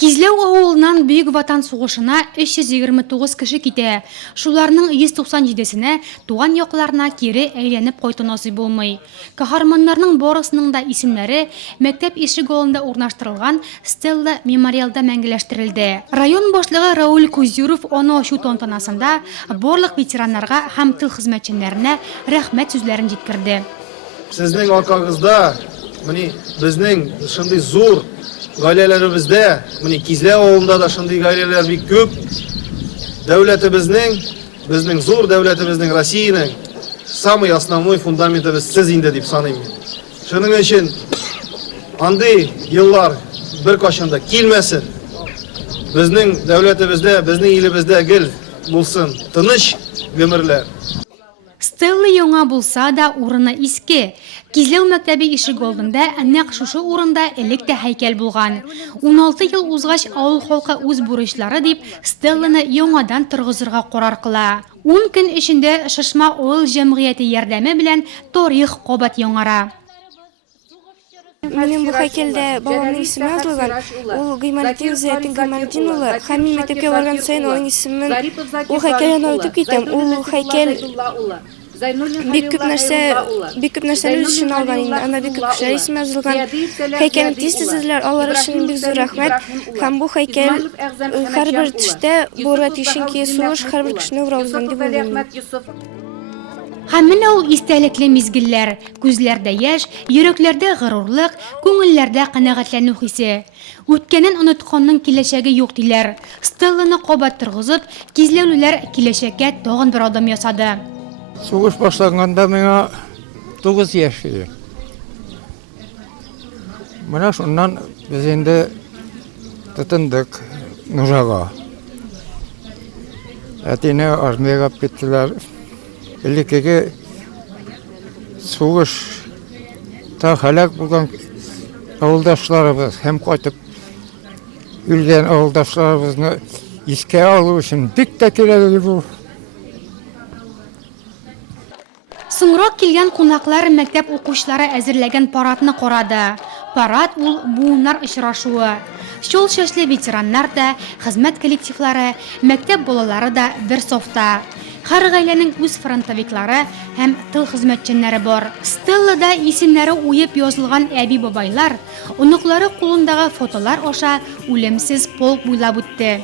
Кизләү авылынан Бөек Ватан сугышына 329 кеше китә. Шуларның 197-сенә туган якларына кире әйләнеп кайту насыйп булмый. Каһарманнарның барысының да исемнәре мәктәп ишек алдында урнаштырылган стелла мемориалда мәңгеләштерелде. Район башлыгы Рауль Кузюров аны ачу тантанасында барлык ветераннарга һәм тыл хезмәтчеләренә рәхмәт сүзләрен җиткерде. Сезнең аркагызда, безнең шундый зур гаиләләребездә, Кизләү авылында да шундый гаиләләр бик күп. Безнең зур дәүләтебезнең Россиянең самый основной фундаментыбыз сез инде дип саныйм. Шуның өчен андый еллар бер кашанда килмәсен. Безнең дәүләтебездә, безнең илебездә гел булсын тыныч гомерләр. Стелла яңа булса да урыны иске. Кизләү мәктәбе ишек алдында нәкъ шушы урында элек тә һәйкәл булган. 16 ел узгач авыл халкы үз бурычлары дип стелланы яңадан торгызырга карар кыла. 10 көн эчендә Шишма авыл җәмгыяте ярдәме белән тарих кабат яңара. Минем бу һәйкәлдә бабамның исеме язылган. Ул Гыймалтдин Зыятдин Гыймалтдин улы. Һәм мин мәктәпкә барган саен аның исемен ул һәйкәлне үтеп китәм. Ул һәйкәл бик күп нәрсәне үз өчен алган инде. Анда бик күп кешеләр исеме язылган. Һәйкәлне тиз төзеделәр. Алар өчен бик зур рәхмәт. Һәм бу һәйкәл һәрбер төштә бурга тишенки сугыш һәрбер кешене уразган дип уйлыйм. Һәм менә ул истәлекле мизгелләр, күзләрдә яшь, йөрәкләрдә горурлык, күңелләрдә канәгатьләнү хисе. Үткәнен онытканның киләчәге юк диләр. Стелланы кабат торгызып, кизләүлеләр киләчәккә тагын бер адым ясады. Сугыш башланганда миңа 9 яшь иде. Менә шуннан без инде тотындык нужага. Әтине армиягә киттеләр. Элеккеге сугышта һәлак булган авылдашларыбыз һәм кайтып үлгән авылдашларыбызны искә алу өчен бик тә кирәк бу. Соңрак килгән кунаклар мәктәп укучылары әзерләгән парадны карады. Парад ул буыннар очрашуы. Шул чәчле ветераннар да, хезмәт коллективлары, мәктәп балалары да бер софта. Һәр гаиләнең үз фронтовиклары һәм тыл хезмәтчәннәре бар. Стеллада исемнәре уеп язылган әби-бабайлар, оныклары кулындагы фотолар аша үлемсез полк буйлап үтте.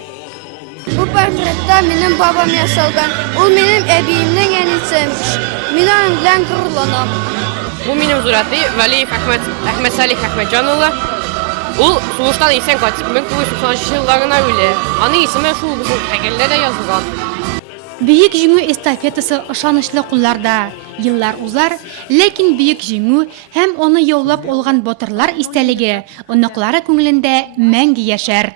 Бу портретта минем бабам ясалган. Ул минем әбиемнең әнисе. Мин аның белән горурланам. Бу минем зураты Валиев Әхмәт Салих Әхмәтҗан улы. Ул сугыштан исән кайтып 1993 елларына үлә. Аның исеме шул безнең һәйкәлдә дә язылган. Бөек җиңү эстафетасы ышанычлы кулларда. Еллар узар, ләкин бөек җиңү һәм аны яулап алган батырлар истәлеге оныклары күңелендә мәңге яшәр.